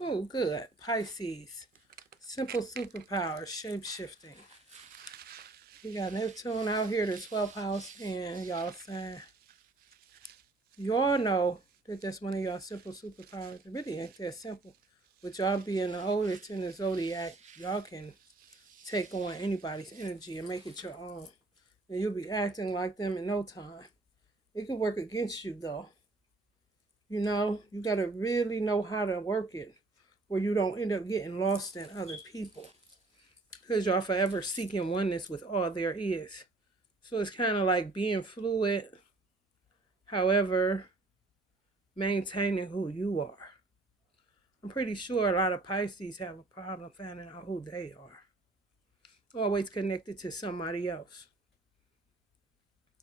Oh, good. Pisces. Simple superpower. Shape-shifting. You got Neptune out here, the 12th house, and y'all saying, you all know that that's one of y'all simple superpowers. It really ain't that simple. With y'all being the oldest in the zodiac, y'all can take on anybody's energy and make it your own. And you'll be acting like them in no time. It can work against you though. You gotta really know how to work it where you don't end up getting lost in other people. Because y'all forever seeking oneness with all there is. So it's kind of like being fluid, however, maintaining who you are. I'm pretty sure a lot of Pisces have a problem finding out who they are. Always connected to somebody else.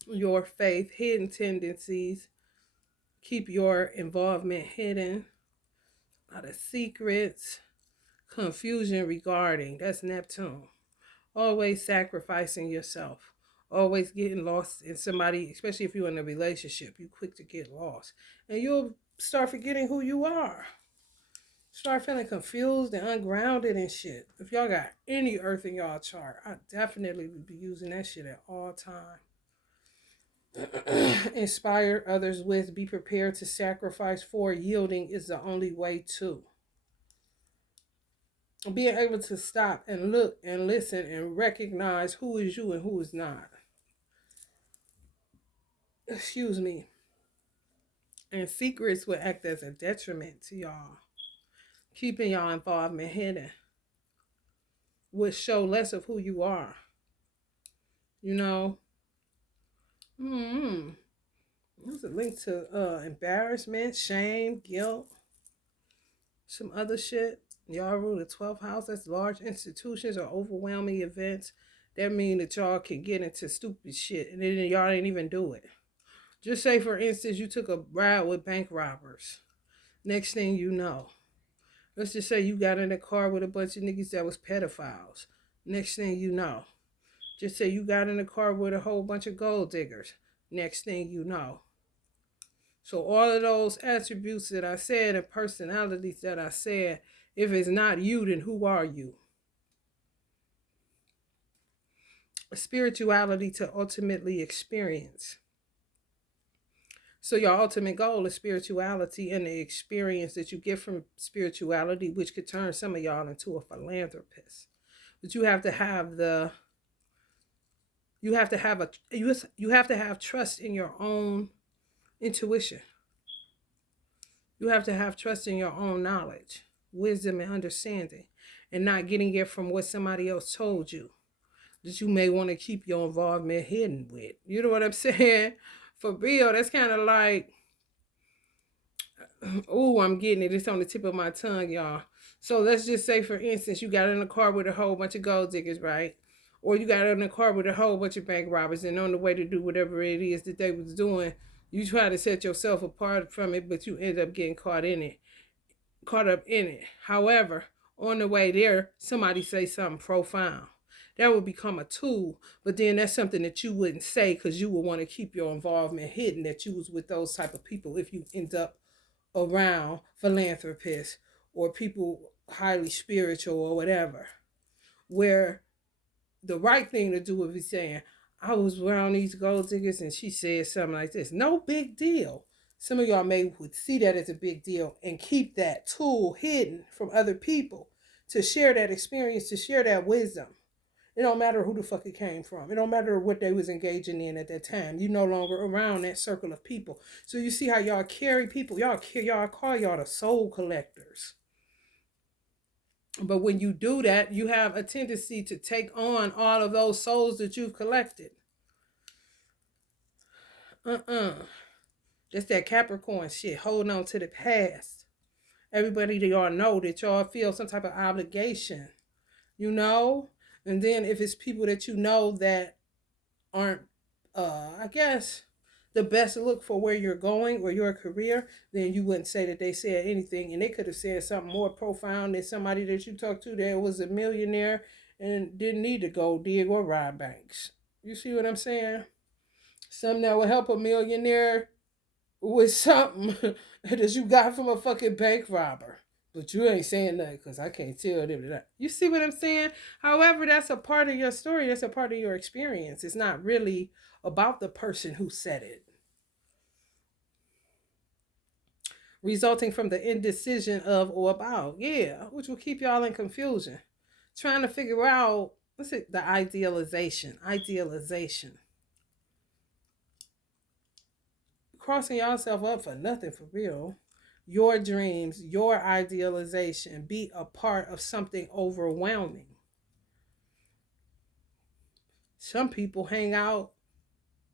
Your faith, hidden tendencies, keep your involvement hidden. A lot of secrets, confusion regarding. That's Neptune. Always sacrificing yourself. Always getting lost in somebody, especially if you're in a relationship. You're quick to get lost. And you'll start forgetting who you are. Start feeling confused and ungrounded and shit. If y'all got any earth in y'all chart, I definitely would be using that shit at all times. Inspire others with, be prepared to sacrifice for, yielding is the only way to. Being able to stop and look and listen and recognize who is you and who is not. Excuse me. And secrets will act as a detriment to y'all. Keeping y'all involvement hidden would show less of who you are. You know? There's a link to embarrassment, shame, guilt, some other shit. Y'all rule the 12th house. That's large institutions or overwhelming events. That mean that y'all can get into stupid shit and then y'all ain't even do it. Just say, for instance, you took a ride with bank robbers. Next thing you know, let's just say you got in a car with a bunch of niggas that was pedophiles. Next thing you know, just say you got in a car with a whole bunch of gold diggers. Next thing you know. So all of those attributes that I said and personalities that I said, if it's not you, then who are you? Spirituality to ultimately experience. So your ultimate goal is spirituality and the experience that you get from spirituality, which could turn some of y'all into a philanthropist. But you have to have trust in your own intuition. You have to have trust in your own knowledge, wisdom, and understanding, and not getting it from what somebody else told you that you may want to keep your involvement hidden with. You know what I'm saying? For real, that's kind of like, oh, I'm getting it. It's on the tip of my tongue, y'all. So let's just say, for instance, you got in a car with a whole bunch of gold diggers, right? Or you got in a car with a whole bunch of bank robbers, and on the way to do whatever it is that they was doing, you try to set yourself apart from it, but you end up getting caught up in it. However, on the way there, somebody say something profound. That would become a tool, but then that's something that you wouldn't say because you would want to keep your involvement hidden, that you was with those type of people if you end up around philanthropists or people highly spiritual or whatever. Where the right thing to do would be saying, I was around these gold diggers and she said something like this. No big deal. Some of y'all may would see that as a big deal and keep that tool hidden from other people to share that experience, to share that wisdom. It don't matter who the fuck it came from. It don't matter what they was engaging in at that time. You no longer around that circle of people. So you see how y'all carry people. Y'all call y'all the soul collectors. But when you do that, you have a tendency to take on all of those souls that you've collected. That's that Capricorn shit, holding on to the past. Everybody that y'all know that y'all feel some type of obligation, you know? And then if it's people that you know that aren't, I guess, the best look for where you're going or your career, then you wouldn't say that they said anything. And they could have said something more profound than somebody that you talked to that was a millionaire and didn't need to go dig or rob banks. You see what I'm saying? Something that would help a millionaire with something that you got from a fucking bank robber. But you ain't saying nothing because I can't tell them that. You see what I'm saying? However, that's a part of your story. That's a part of your experience. It's not really about the person who said it. Resulting from the indecision of or about. Yeah, which will keep y'all in confusion. Trying to figure out, what's it? The idealization. Idealization. Crossing yourself up for nothing for real. Your dreams, your idealization, be a part of something overwhelming. Some people hang out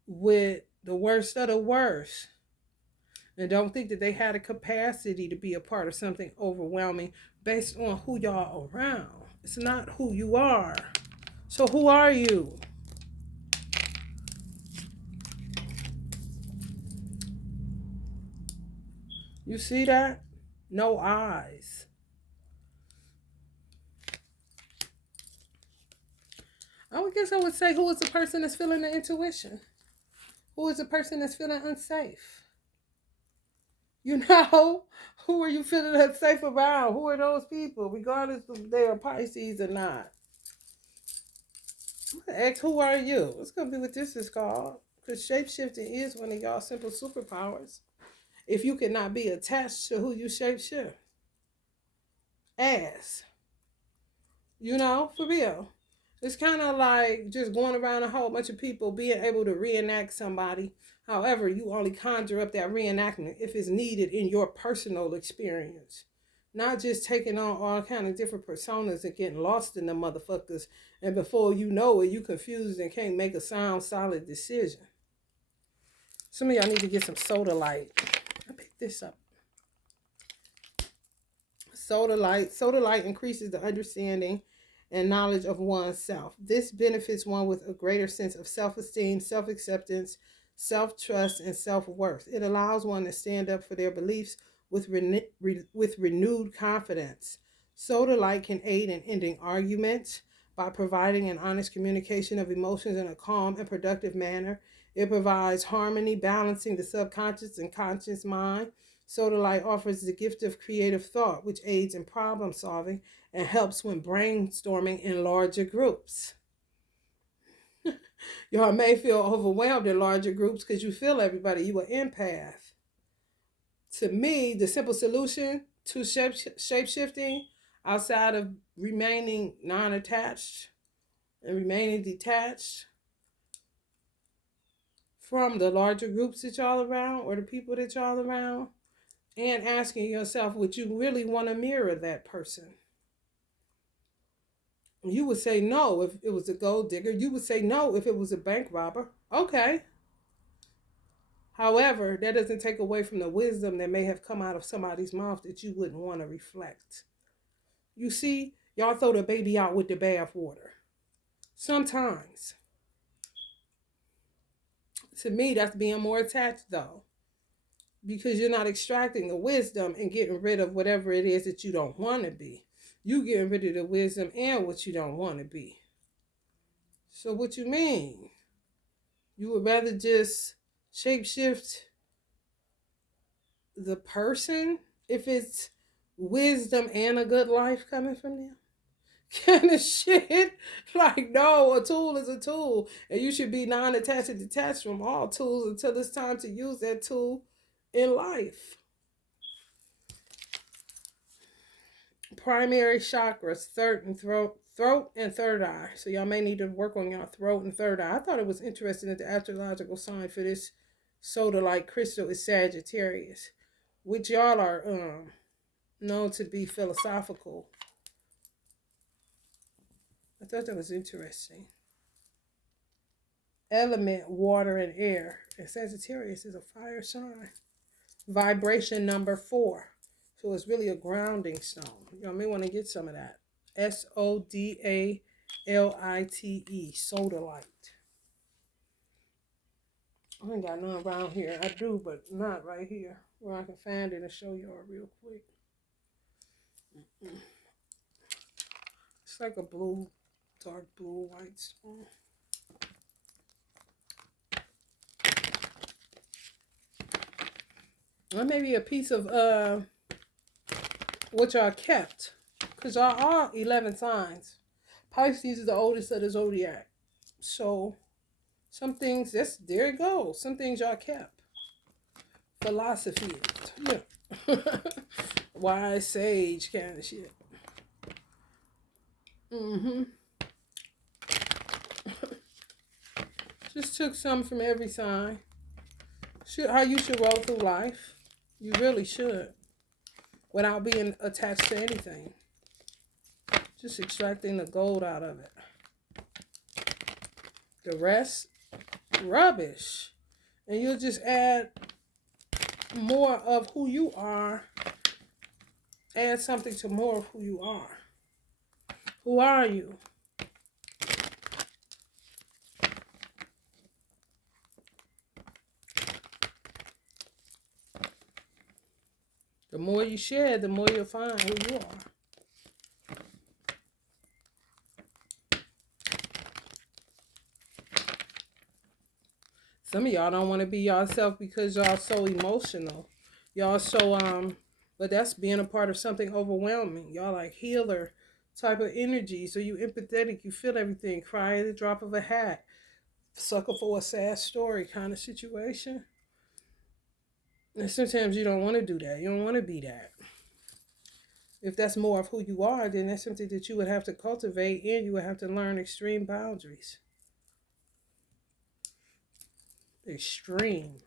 with the worst of the worst and don't think that they had a capacity to be a part of something overwhelming based on who y'all around. It's not who you are. So who are you? You see that? No eyes. I would say, who is the person that's feeling the intuition? Who is the person that's feeling unsafe? You know, who are you feeling unsafe around? Who are those people, regardless if they're Pisces or not? I'm gonna ask, who are you? It's gonna be what this is called. Because shape-shifting is one of y'all simple superpowers. If you cannot be attached to who you shape-shift as, you know, for real. It's kind of like just going around a whole bunch of people being able to reenact somebody. However, you only conjure up that reenactment if it's needed in your personal experience. Not just taking on all kind of different personas and getting lost in the motherfuckers. And before you know it, you confused and can't make a sound, solid decision. Some of y'all need to get some soda light. I picked this up. Soda light. Soda light increases the understanding and knowledge of oneself. This benefits one with a greater sense of self-esteem, self-acceptance, self-trust, and self-worth. It allows one to stand up for their beliefs with renewed confidence. Soda light can aid in ending arguments by providing an honest communication of emotions in a calm and productive manner. It provides harmony, balancing the subconscious and conscious mind. Soda light offers the gift of creative thought, which aids in problem solving and helps when brainstorming in larger groups. Y'all may feel overwhelmed in larger groups because you feel everybody. You are empath. To me, the simple solution to shape-shifting, outside of remaining non-attached and remaining detached from the larger groups that y'all around or the people that y'all around, and asking yourself, would you really want to mirror that person? You would say no if it was a gold digger. You would say no if it was a bank robber. Okay. However, that doesn't take away from the wisdom that may have come out of somebody's mouth that you wouldn't want to reflect. You see, y'all throw the baby out with the bathwater. Sometimes. To me, that's being more attached, though. Because you're not extracting the wisdom and getting rid of whatever it is that you don't want to be. You getting rid of the wisdom and what you don't want to be. So what you mean? You would rather just shapeshift the person if it's wisdom and a good life coming from them? Kind of shit. Like, no, a tool is a tool. And you should be non-attached and detached from all tools until it's time to use that tool in life. Primary chakras, throat and third eye. So y'all may need to work on your throat and third eye. I thought it was interesting that the astrological sign for this soda light crystal is Sagittarius, which y'all are known to be philosophical. I thought that was interesting. Element, water and air. And Sagittarius is a fire sign. Vibration number 4. So it's really a grounding stone. Y'all may want to get some of that. SODALITE, soda light. I ain't got none around here. I do, but not right here where I can find it and show y'all real quick. It's like a blue, dark blue, white stone. Or maybe a piece of what y'all kept. Because y'all are 11 signs. Pisces is the oldest of the zodiac. So, some things, there it goes. Some things y'all kept. Philosophy. Yeah. Wise sage kind of shit. Mm-hmm. Just took some from every sign. How you should roll through life. You really should. Without being attached to anything. Just extracting the gold out of it. The rest, rubbish. And you'll just add more of who you are. Add something to more of who you are. Who are you? The more you share, the more you'll find who you are. Some of y'all don't want to be yourself because y'all so emotional. Y'all so, but that's being a part of something overwhelming. Y'all like healer type of energy. So you empathetic, you feel everything. Cry at the drop of a hat. Sucker for a sad story kind of situation. And sometimes you don't want to do that. You don't want to be that. If that's more of who you are, then that's something that you would have to cultivate, and you would have to learn extreme boundaries. Extreme.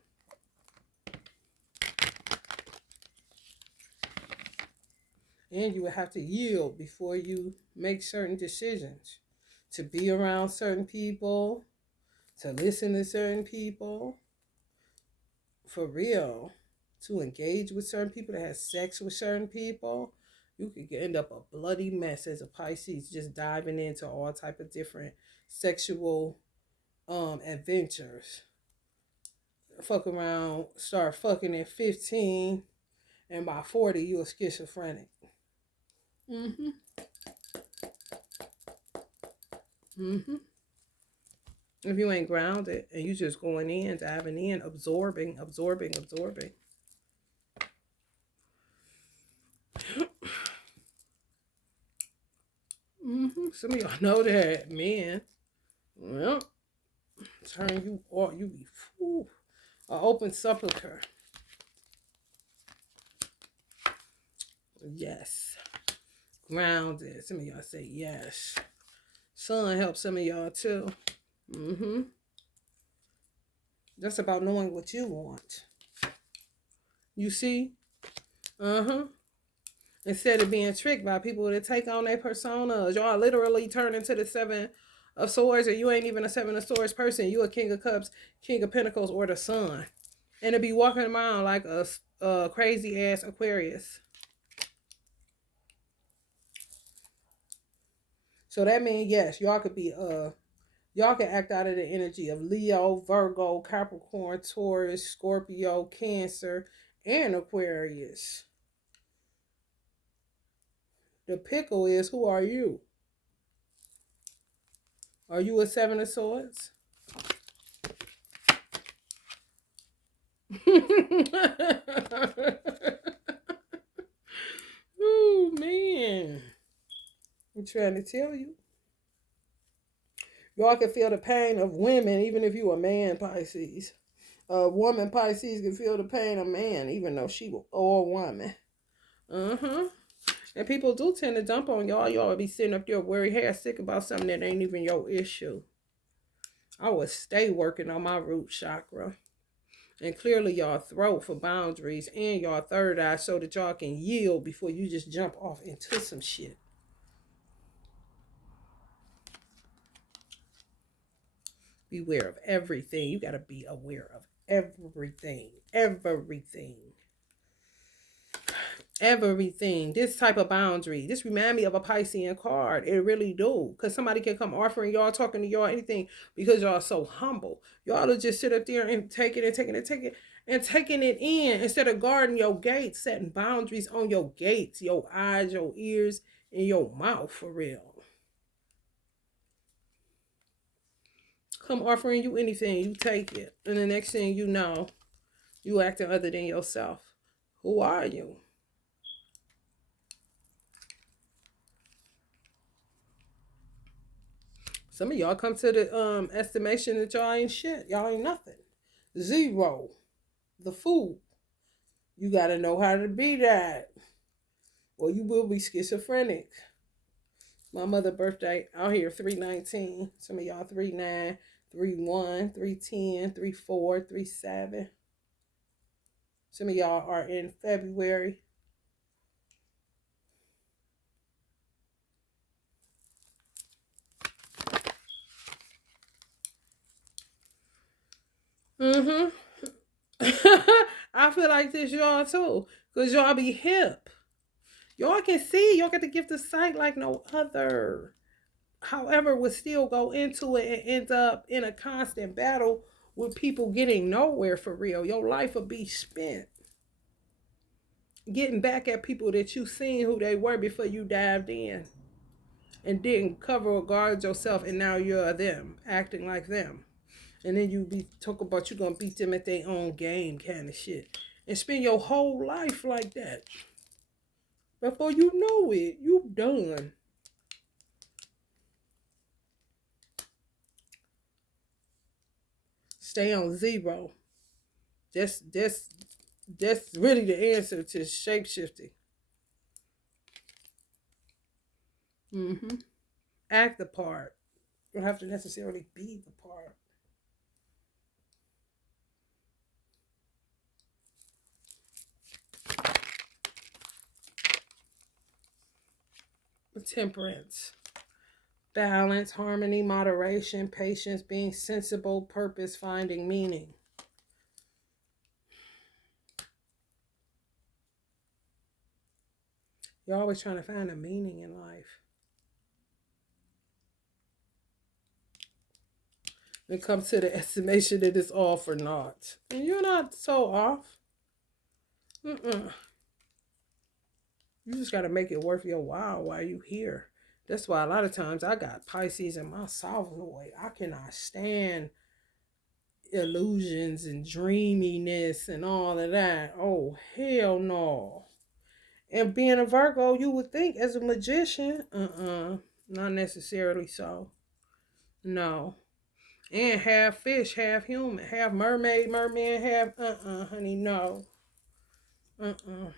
And you would have to yield before you make certain decisions. To be around certain people, to listen to certain people. For real. To engage with certain people, to have sex with certain people. You could end up a bloody mess as a Pisces, just diving into all type of different sexual adventures. Fuck around, start fucking at 15, and by 40 you're schizophrenic. Mm-hmm. Mm-hmm. If you ain't grounded and you just going in, diving in, absorbing. Mm-hmm. Some of y'all know that, man. Well, turn you or you be an open sepulcher. Yes. Grounded. Some of y'all say yes. Sun helps some of y'all too. Mm-hmm. That's about knowing what you want. You see? Uh-huh. Instead of being tricked by people that take on their personas. Y'all literally turn into the Seven of Swords, and you ain't even a Seven of Swords person. You a King of Cups, King of Pentacles, or the Sun. And to be walking around like a crazy ass Aquarius. So that means, yes, y'all could be y'all can act out of the energy of Leo, Virgo, Capricorn, Taurus, Scorpio, Cancer, and Aquarius. The pickle is, who are you? Are you a Seven of Swords? Oh, man. I'm trying to tell you. Y'all can feel the pain of women, even if you a man, Pisces. A woman, Pisces, can feel the pain of man, even though she or a woman. Uh-huh. And people do tend to dump on y'all. Y'all be sitting up there worried, hair sick about something that ain't even your issue. I would stay working on my root chakra. And clearly y'all throat for boundaries and y'all third eye so that y'all can yield before you just jump off into some shit. Beware of everything. You got to be aware of everything. Everything. This type of boundary. This remind me of a Piscean card. It really do. Because somebody can come offering y'all, talking to y'all, anything, because y'all so humble. Y'all will just sit up there and take it and taking it in instead of guarding your gates, setting boundaries on your gates, your eyes, your ears, and your mouth, for real. Come offering you anything, you take it. And the next thing you know, you acting other than yourself. Who are you? Some of y'all come to the estimation that y'all ain't shit. Y'all ain't nothing. Zero. The food. You gotta know how to be that. Or you will be schizophrenic. My mother's birthday out here 319. Some of y'all 39, 31, 310, 34, 37. Some of y'all are in February. Mm-hmm. I feel like this y'all too. Because y'all be hip. Y'all can see. Y'all get the gift of sight like no other. However, would still go into it and end up in a constant battle with people getting nowhere for real. Your life will be spent getting back at people that you seen who they were before you dived in and didn't cover or guard yourself, and now you're them, acting like them. And then you be talk about you gonna beat them at their own game kind of shit. And spend your whole life like that. Before you know it, you done. Stay on zero. That's that's that's really the answer to shape-shifting. Mm-hmm. Act the part. You don't have to necessarily be the part. Temperance. Balance, harmony, moderation, patience, being sensible, purpose, finding meaning. You're always trying to find a meaning in life. When it comes to the estimation that it's all for naught. And you're not so off. Mm-mm. You just got to make it worth your while you here. That's why a lot of times I got Pisces in my South Node. I cannot stand illusions and dreaminess and all of that. Oh, hell no. And being a Virgo, you would think as a magician, not necessarily so. No. And half fish, half human, half mermaid, merman, half, honey, no. Uh-uh.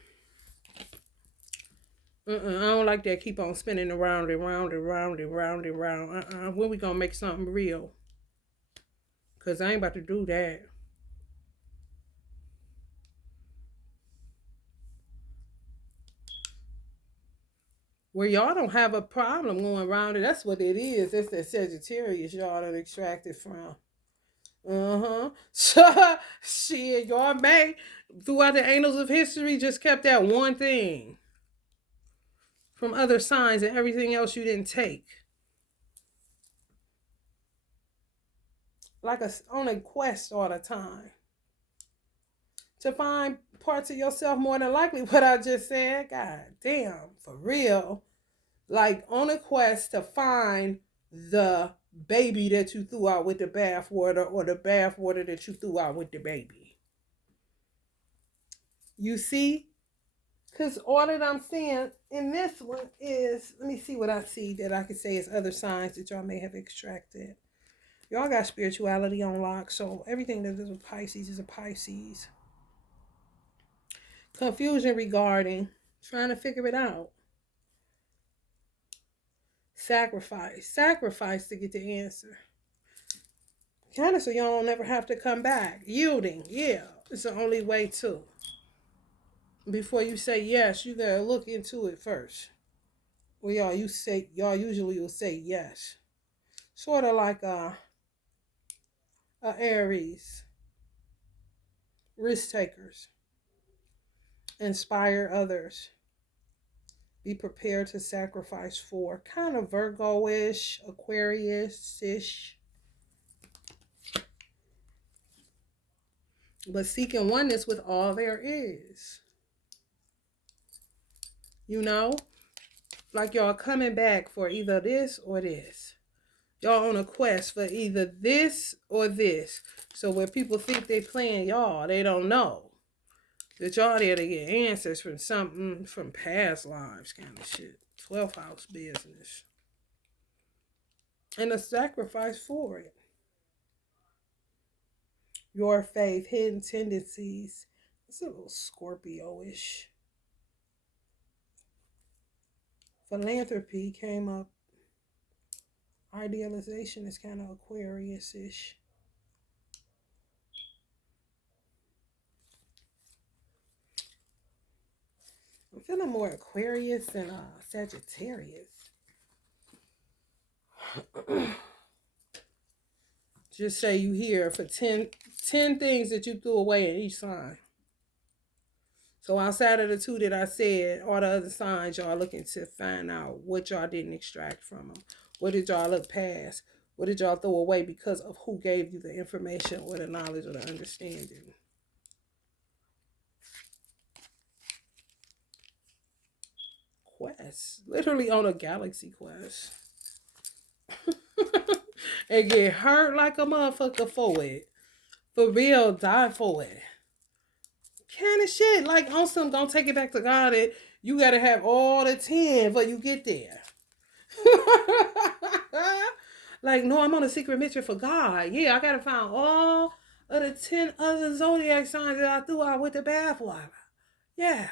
I don't like that. Keep on spinning around and round and round and round and round. When we gonna make something real? Cause I ain't about to do that. Where y'all don't have a problem going around it. That's what it is. That's that Sagittarius y'all done extracted from. Uh-huh. So shit, y'all may throughout the annals of history just kept that one thing from other signs and everything else you didn't take. Like on a quest all the time. To find parts of yourself more than likely what I just said. God damn, for real. Like on a quest to find the baby that you threw out with the bathwater or the bathwater that you threw out with the baby. You see? Because all that I'm seeing in this one is, let me see what I see that I can say is other signs that y'all may have extracted. Y'all got spirituality on lock, so everything that is with Pisces is a Pisces. Confusion regarding trying to figure it out. Sacrifice to get the answer. Kind of so y'all don't never have to come back. Yielding, yeah, it's the only way to. Before you say yes, you gotta look into it first. Well, y'all usually will say yes. Sort of like a Aries. Risk takers. Inspire others. Be prepared to sacrifice for. Kind of Virgo-ish, Aquarius-ish. But seeking oneness with all there is. You know? Like y'all coming back for either this or this. Y'all on a quest for either this or this. So when people think they playing y'all, they don't know that y'all there to get answers from something from past lives kind of shit. 12th house business. and a sacrifice for it. Your faith, hidden tendencies. It's a little Scorpio-ish. Philanthropy came up. Idealization is kind of Aquarius-ish. I'm feeling more Aquarius than Sagittarius. Just say you here for 10 things that you threw away in each sign. So outside of the two that I said, all the other signs, y'all looking to find out what y'all didn't extract from them. What did y'all look past? What did y'all throw away because of who gave you the information or the knowledge or the understanding? Quest. Literally on a galaxy quest. And get hurt like a motherfucker for it. For real, die for it. Kind of shit. Like on some gonna take it back to God. It you gotta have all the 10 before you get there. Like, no, I'm on a secret mission for God. Yeah, I gotta find all of the 10 other zodiac signs that I threw out with the bathwater. Yeah.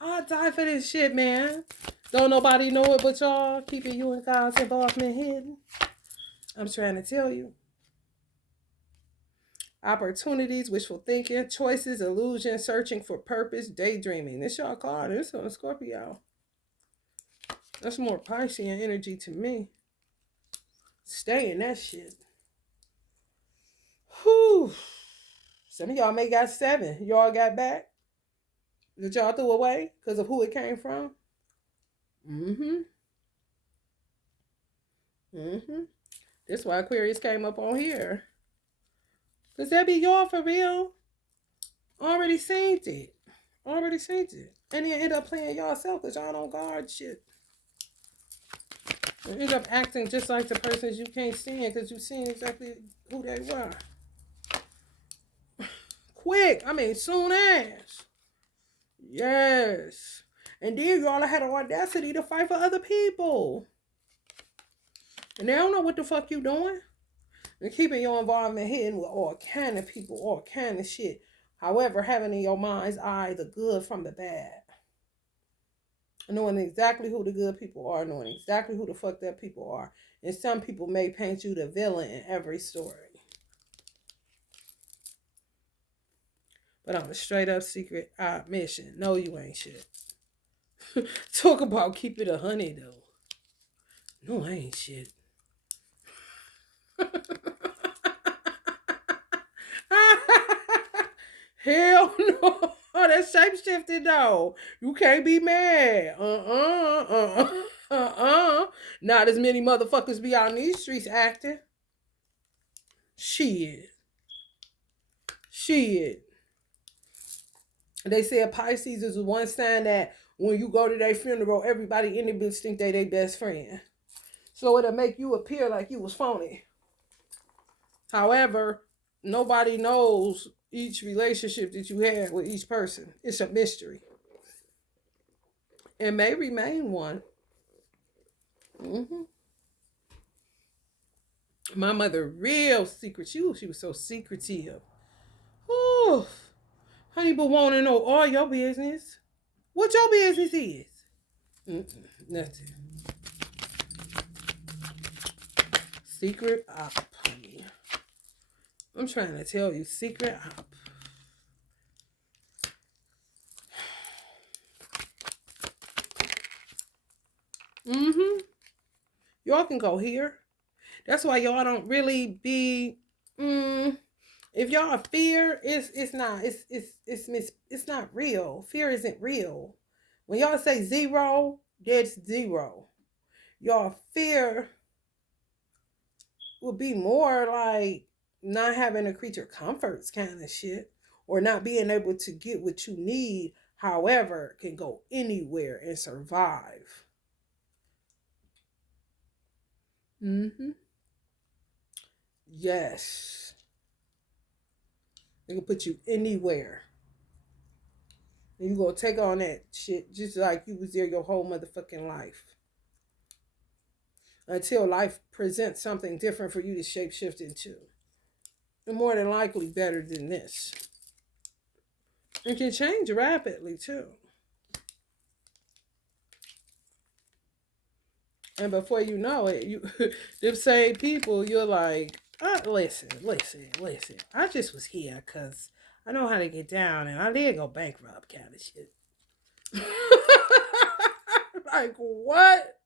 I'll die for this shit, man. Don't nobody know it but y'all. Keeping you and God's involvement hidden. I'm trying to tell you. Opportunities, wishful thinking, choices, illusion, searching for purpose, daydreaming. This y'all card. This on Scorpio. That's more Piscean energy to me. Stay in that shit. Whew. Some of y'all may got 7. Y'all got back. That y'all threw away because of who it came from. That's why Aquarius came up on here. Because that be y'all for real. Already seen it. And then end up playing y'allself because y'all don't guard shit. And end up acting just like the persons you can't stand because you seen exactly who they were. Quick. I mean, soon as. Yes. And then y'all had the audacity to fight for other people. And they don't know what the fuck you doing. And keeping your involvement hidden with all kind of people, all kind of shit. However, having in your mind's eye the good from the bad. Knowing exactly who the good people are, knowing exactly who the fucked up people are. And some people may paint you the villain in every story. But I'm a straight up secret mission. No, you ain't shit. Talk about keep it 100 though. No, I ain't shit. Hell no. That's shape-shifting though. You can't be mad. Not as many motherfuckers be out in these streets acting. Shit. They said Pisces is one sign that when you go to their funeral, everybody in the bitch think they their best friend. So it'll make you appear like you was phony. However, nobody knows each relationship that you have with each person. It's a mystery. It may remain one. My mother, real secret. She was so secretive. Ooh. Honey, but want to know all your business. What your business is? Nothing. Secret op, honey. I'm trying to tell you, secret op. Y'all can go here. That's why y'all don't really be. If y'all fear, it's not real. Fear isn't real. When y'all say 0, that's 0. Y'all fear would be more like not having a creature comforts kind of shit, or not being able to get what you need. However, can go anywhere and survive. Yes. They can put you anywhere. And you gonna take on that shit just like you was there your whole motherfucking life. until life presents something different for you to shape shift into. And more than likely better than this. It can change rapidly too. And before you know it, you them same people, you're like, listen. I just was here because I know how to get down and I did go bankrupt kind of shit. Like, what?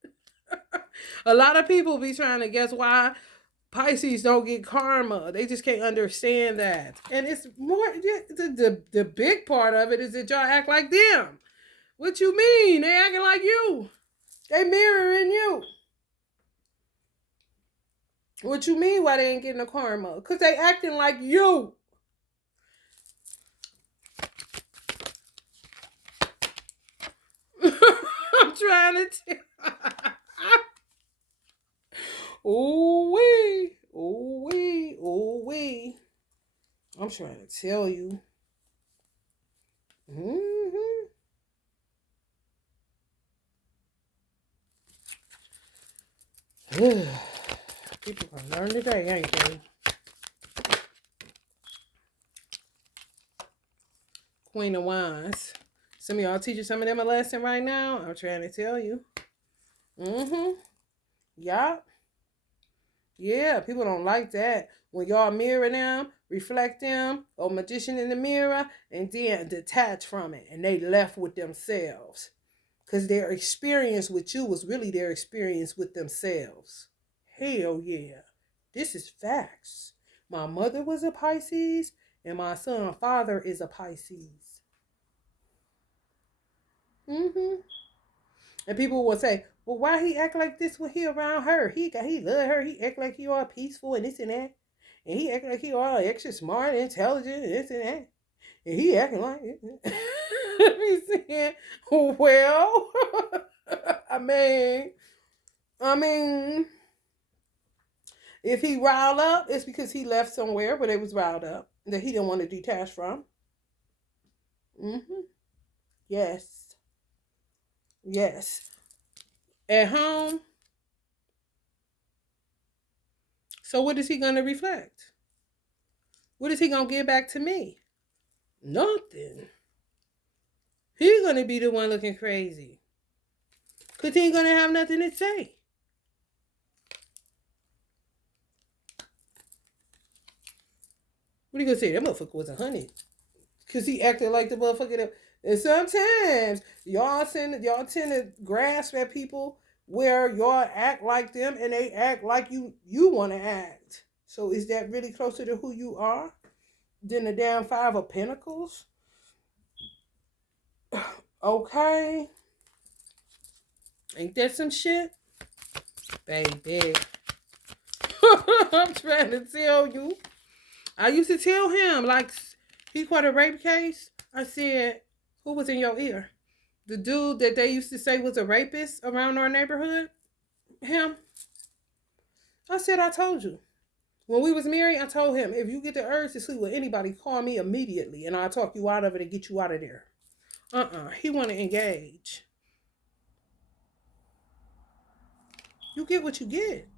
A lot of people be trying to guess why Pisces don't get karma. They just can't understand that. And it's more, the big part of it is that y'all act like them. What you mean? They acting like you. They mirroring you. What you mean why they ain't getting the karma? Because they acting like you. I'm trying to tell. Ooh wee. Ooh wee. Ooh wee. I'm trying to tell you. Mm-hmm. People gonna learn today, ain't they? Queen of Wands. Some of y'all teaching some of them a lesson right now. I'm trying to tell you. Mm-hmm. Yup. Yeah, people don't like that. When y'all mirror them, reflect them, or magician in the mirror, and then detach from it. And they left with themselves. Because their experience with you was really their experience with themselves. Hell yeah. This is facts. My mother was a Pisces, and my son father is a Pisces. Mm-hmm. And people will say, well, why he act like this when he around her? He love her. He act like he all peaceful and this and that. And he act like he all extra smart and intelligent and this and that. And he acting like he's saying, well, I mean, if he riled up, it's because he left somewhere where they was riled up that he didn't want to detach from. Mm-hmm. Yes. Yes. At home. So what is he going to reflect? What is he going to give back to me? Nothing. He's going to be the one looking crazy. Because he ain't going to have nothing to say. What are you going to say? That motherfucker was 100. Because he acted like the motherfucker. And sometimes y'all tend to grasp at people where y'all act like them and they act like you want to act. So is that really closer to who you are than the damn Five of Pentacles? Okay. Ain't that some shit? Baby. I'm trying to tell you. I used to tell him, like, he caught a rape case. I said, who was in your ear? The dude that they used to say was a rapist around our neighborhood? Him? I said, I told you. When we was married, I told him, if you get the urge to sleep with anybody, call me immediately and I'll talk you out of it and get you out of there. He want to engage. You get what you get.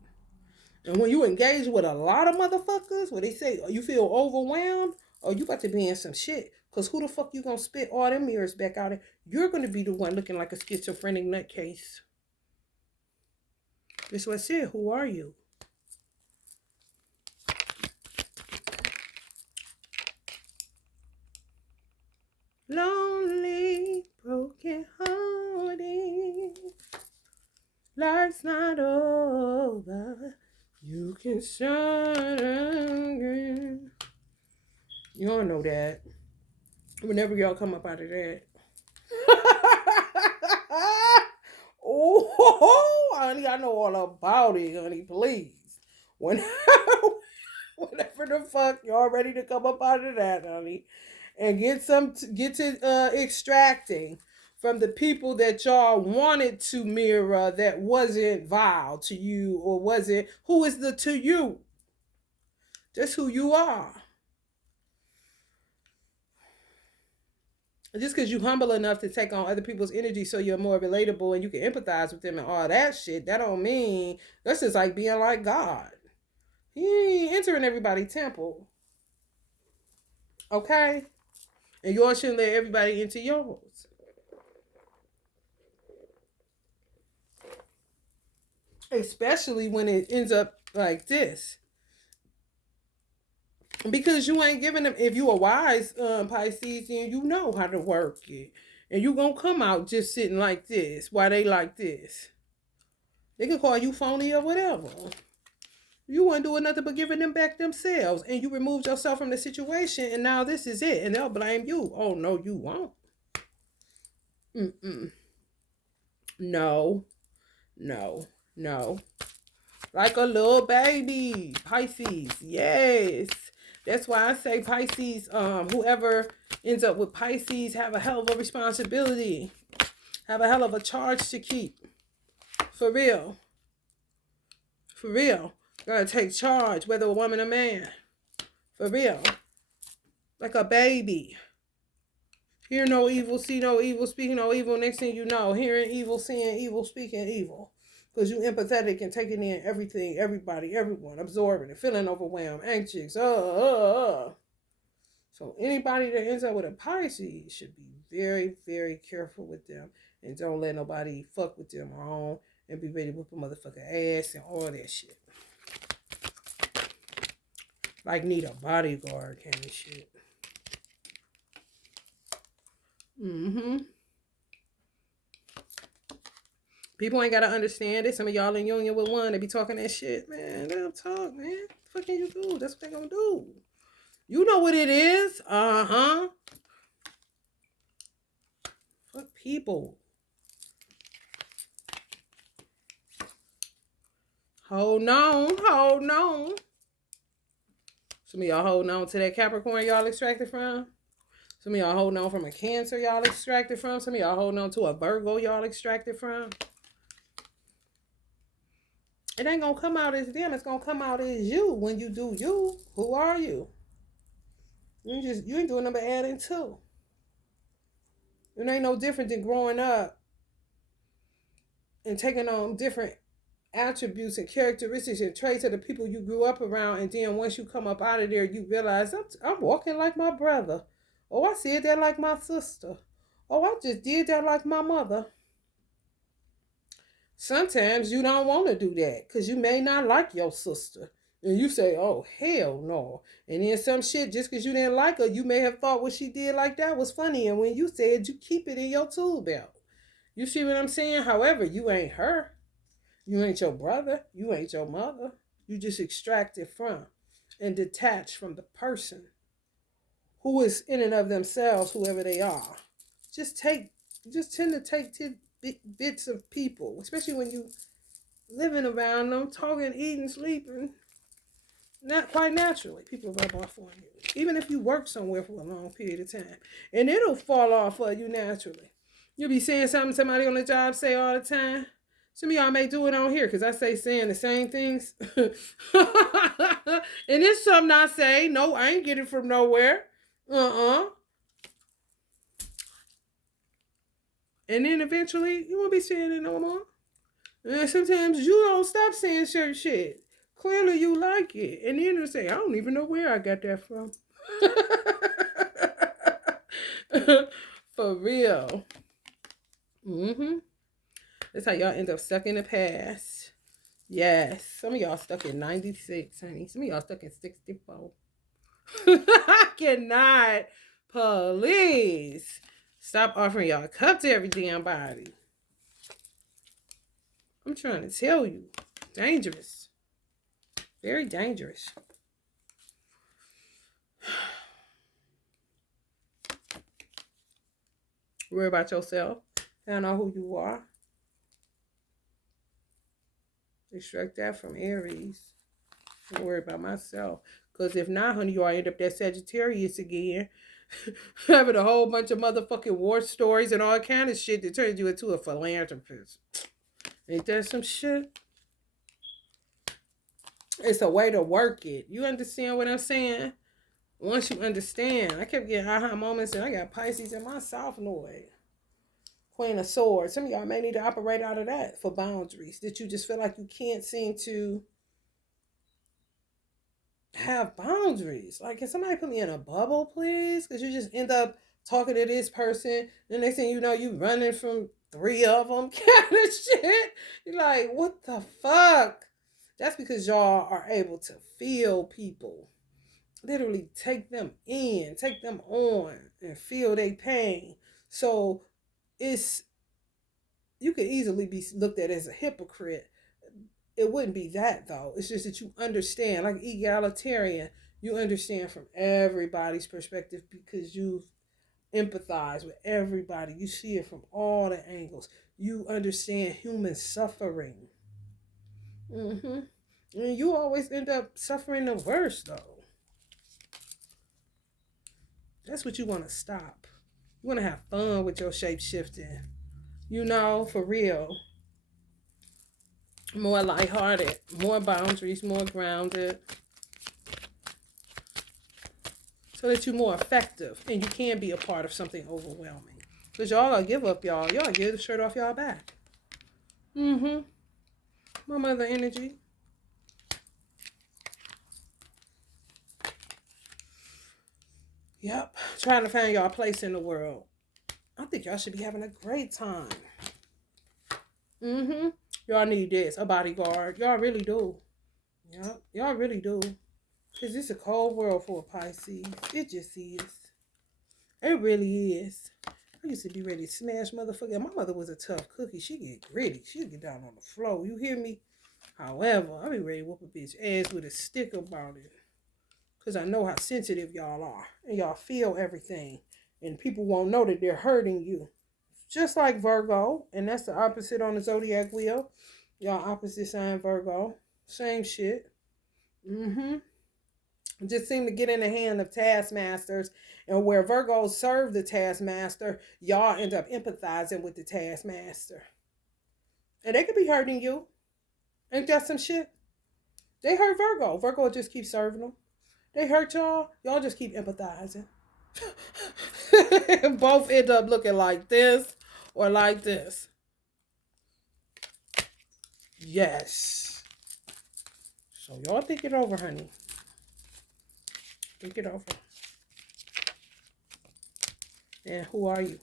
And when you engage with a lot of motherfuckers, where they say you feel overwhelmed, or you about to be in some shit. Because who the fuck you gonna spit all them mirrors back out of? You're gonna be the one looking like a schizophrenic nutcase. That's what I said. Who are you? Lonely, broken hearted. Life's not over. You can start again. You don't know that. Whenever y'all come up out of that. Oh, honey, I know all about it, honey. Please. Whenever the fuck y'all ready to come up out of that, honey, and get to extracting from the people that y'all wanted to mirror that wasn't vile to you or wasn't who is the to you. That's who you are. Just because you humble enough to take on other people's energy so you're more relatable and you can empathize with them and all that shit, that don't mean that's just like being like God. He ain't entering everybody's temple. Okay? And yours shouldn't let everybody into yours. Especially when it ends up like this. Because you ain't giving them, if you a wise Pisces, then you know how to work it. And you gonna come out just sitting like this. Why they like this? They can call you phony or whatever. You weren't doing nothing but giving them back themselves. And you removed yourself from the situation and now this is it. And they'll blame you. Oh no, you won't. Mm-mm. No. No. No. Like a little baby. Pisces. Yes. That's why I say Pisces, whoever ends up with Pisces have a hell of a responsibility. Have a hell of a charge to keep. For real. For real. Gotta take charge, whether a woman or man. For real. Like a baby. Hear no evil, see no evil, speak no evil. Next thing you know, hearing evil, seeing evil, speaking evil. Because you empathetic and taking in everything, everybody, everyone, absorbing it, feeling overwhelmed, anxious. So anybody that ends up with a Pisces should be very, very careful with them. And don't let nobody fuck with them wrong. And be ready to whip a motherfucking ass and all that shit. Like need a bodyguard kind of shit. Mm-hmm. People ain't gotta understand it. Some of y'all in union with one, they be talking that shit. Man, let them talk, man. What the fuck can you do? That's what they gonna do. You know what it is? Uh-huh. Fuck people. Hold on. Hold on. Some of y'all holding on to that Capricorn y'all extracted from. Some of y'all holding on from a Cancer y'all extracted from. Some of y'all holding on to a Virgo y'all extracted from. It ain't gonna come out as them. It's gonna come out as you when you do you. Who are you? You ain't doing number adding two. It ain't no different than growing up and taking on different attributes and characteristics and traits of the people you grew up around. And then once you come up out of there, you realize I'm walking like my brother. Oh, I said that like my sister. Oh, I just did that like my mother. Sometimes you don't want to do that because you may not like your sister. And you say, oh, hell no. And then some shit, just because you didn't like her, you may have thought what she did like that was funny. And when you said, you keep it in your tool belt. You see what I'm saying? However, you ain't her. You ain't your brother. You ain't your mother. You just extracted from and detached from the person who is in and of themselves, whoever they are. Just tend to take bits of people, especially when you living around them, talking, eating, sleeping, not quite naturally. People rub off on you, even if you work somewhere for a long period of time, and it'll fall off for you naturally. You'll be saying something somebody on the job say all the time. Some of y'all may do it on here because I say saying the same things. And it's something I say. No, I ain't getting it from nowhere. And then eventually, you won't be saying it no more. And sometimes you don't stop saying certain shit. Clearly you like it. And then you say, I don't even know where I got that from. For real. Mm-hmm. That's how y'all end up stuck in the past. Yes. Some of y'all stuck in 96, honey. Some of y'all stuck in 64. I cannot. Please. Stop offering y'all a cup to every damn body. I'm trying to tell you. Dangerous. Very dangerous. Worry about yourself. Find out who you are. Extract that from Aries. Don't worry about myself. Because if not, honey, you'll end up that Sagittarius again. Having a whole bunch of motherfucking war stories and all kind of shit that turns you into a philanthropist. Ain't that some shit? It's a way to work it. You understand what I'm saying? Once you understand, I kept getting aha moments, and I got Pisces in my South Node. Queen of Swords. Some of y'all may need to operate out of that for boundaries that you just feel like you can't seem to have boundaries. Like, can somebody put me in a bubble, please? Because you just end up talking to this person. The next thing you know, you running from three of them, kind of shit. You're like, what the fuck? That's because y'all are able to feel people. Literally take them in, take them on, and feel their pain. So it's, you could easily be looked at as a hypocrite. It wouldn't be that though. It's just that you understand, like egalitarian, you understand from everybody's perspective because you've empathized with everybody. You see it from all the angles. You understand human suffering. Mm-hmm. And you always end up suffering the worst though. That's what you want to stop. You want to have fun with your shape shifting. You know, for real. More lighthearted, more boundaries, more grounded. So that you're more effective and you can be a part of something overwhelming. Because y'all gonna give up, y'all. Y'all get the shirt off y'all back. Mm-hmm. My mother energy. Yep. Trying to find y'all place in the world. I think y'all should be having a great time. Mm-hmm. Y'all need this, a bodyguard. Y'all really do. Yep. Y'all really do. Because it's a cold world for a Pisces. It just is. It really is. I used to be ready to smash motherfucker. My mother was a tough cookie. She get gritty. She'd get down on the floor. You hear me? However, I be ready to whoop a bitch ass with a stick about it. Because I know how sensitive y'all are. And y'all feel everything. And people won't know that they're hurting you. Just like Virgo. And that's the opposite on the zodiac wheel. Y'all opposite sign Virgo. Same shit. Mm-hmm. Just seem to get in the hand of taskmasters, and where Virgos serve the taskmaster, y'all end up empathizing with the taskmaster, and they could be hurting you. Ain't that some shit? They hurt Virgo just keep serving them. They hurt y'all just keep empathizing. Both end up looking like this or like this. Yes. So y'all think it over, honey. Think it over. And who are you?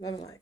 Love and light.